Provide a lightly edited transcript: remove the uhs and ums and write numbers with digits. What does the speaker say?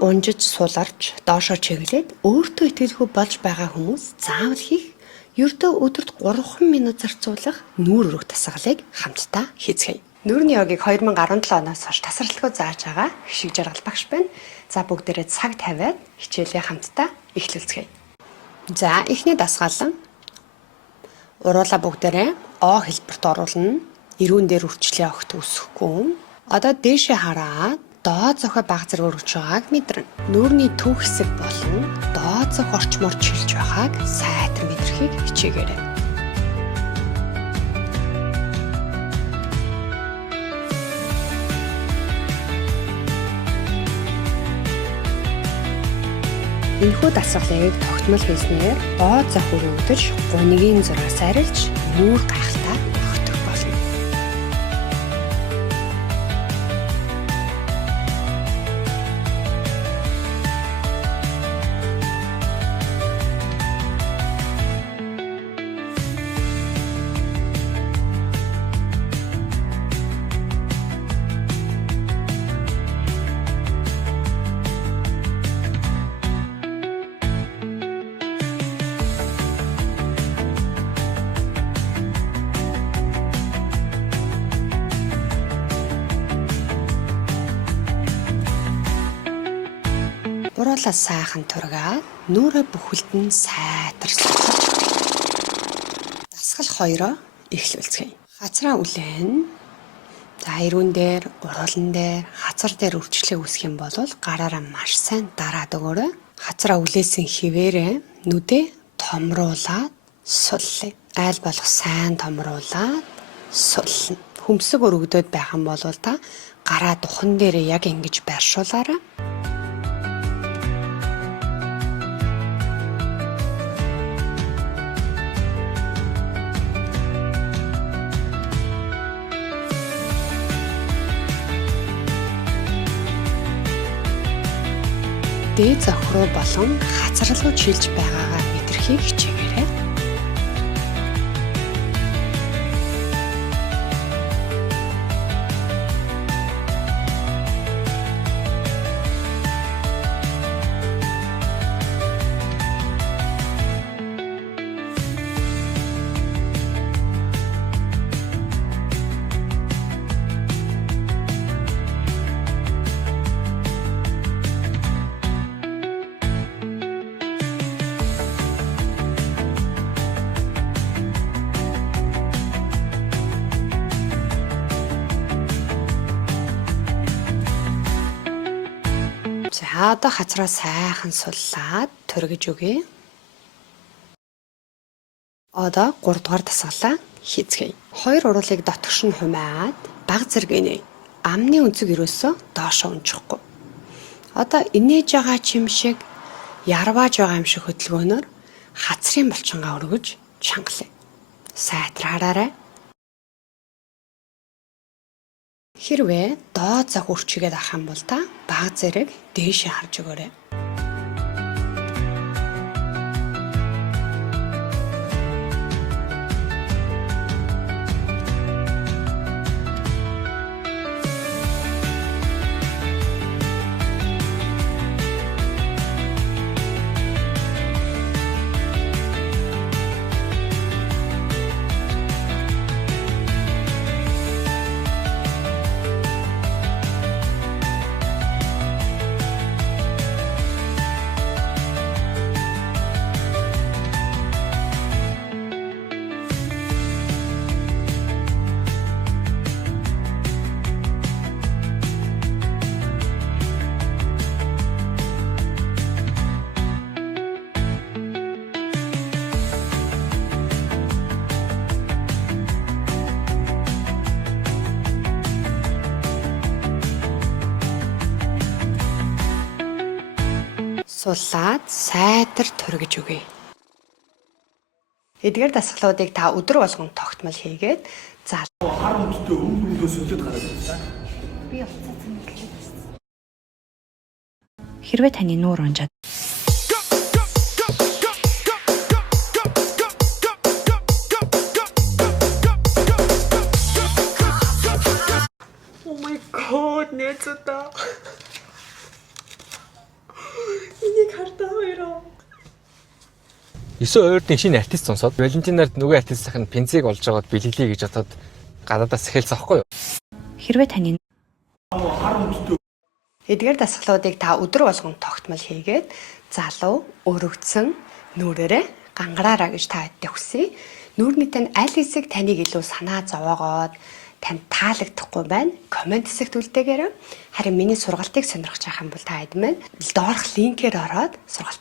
унжиж суларч доошоо чиглээд өөртөө итгэлгүй болж байгаа хүмүүс заавал хийх ердөө өдөрт 3 минут зарцуулах нүүр өргөх дасгалыг хамтдаа хийцгээе. Нүүрний йогийг 2017 оноос хойш тасралтгүй зааж байгаа Хишиг Жаргал багш байна. За бүгдээрээ цаг тавиад хичээлээ хамтдаа эхлүүлцгээе. За эхний дасгал уруулаа бүгдээрээ О хэлбэрт оруулна. Ирүүн дээр үрчлээ огт үсэхгүй. Одоо дээшээ хараад доод зохио баг зэрэг өргөж байгааг мэдэрнэ. Нүүрний төв хэсэг болон доод зөх орчмоор чилж байгааг сайтар мэдрэхийг хичээгээрэй. Энэхүү дасгалыг тогтмол хийснээр доод зах өргөгдөж, гунигийн зураас арилж, нүүр гайхалтай өргөдөх болно. Уруулаа сайхан тургаад нүрээ бүхэлдэн сайтар суулгаж дасгал 2-оо эхлүүлцгээе. Хацраа үлэн. За ирүүн дээр, уруулан дээр, хацар дээр үрчлээ үүсэх юм бол гараараа маш сайн дараад өгөөрэй. Хацраа үлээсэн хിവэрээ нүдээ томруулаад суллаа. Айл болох сайн томруулаад суллана. Хөмсөг өргөдөд байх юм бол та гараа духан дээр яг ингэж байршуулаарай. Дээд зохруу болон хацрал руу чилж байгаагаа мэдрэхийг хичээгээрэй. За одоо хацраа сайхан суллаад тургиж өгье. Одоо 3 дугаар дасгалаа хийцгээе. 2 уруулыг дотгош нь хумаад баг зэрэг амны өнцөг ерөөсөө доошоо унжихгүй. Одоо инээж байгаа чим шиг ярвааж байгаа юм шиг хөдөлгөөнөөр хацрын булчингаа өргөж чангалая. Сайтар хараарай. Хэрвээ доод зах үрчигээд авах юм бол та баг зэрэг дээшээ харж өгөөрэй. Суллаад сайтар тургиж өгье. Эдгээр дасгалуудыг та өдөр болгон тогтмол хийгээд за хар өмдөлтөө өнгөрөөс өлөд гараад байна. Би уцаа цэмгэлээ гэсэн. Хэрвээ таны нүүр унжаад Oh my god, нээцэдэ. 9 ойрдын шинэ артист сонсоод Валентинаар нөгөө артистийн пенцийг олж аваад бэлгэлээ гэж бодоод гадаадаас эхэлсэн аахгүй юу? Хэрвээ таны Эдгээр дасгалуудыг та өдөр болгон тогтмол хийгээд залуу өргөцсөн нүрээрээ гангараараа гэж та хэдтэй хүсье. Нүүрний тань аль хэсэг таныг илүү санаа зовоогоод танд таалагдахгүй байна. Комент хэсэгт үлдээгээрэй. Харин миний сургалтыг сонирхож байгаа юм бол та хэд мэн доорх линкээр ороод сургалт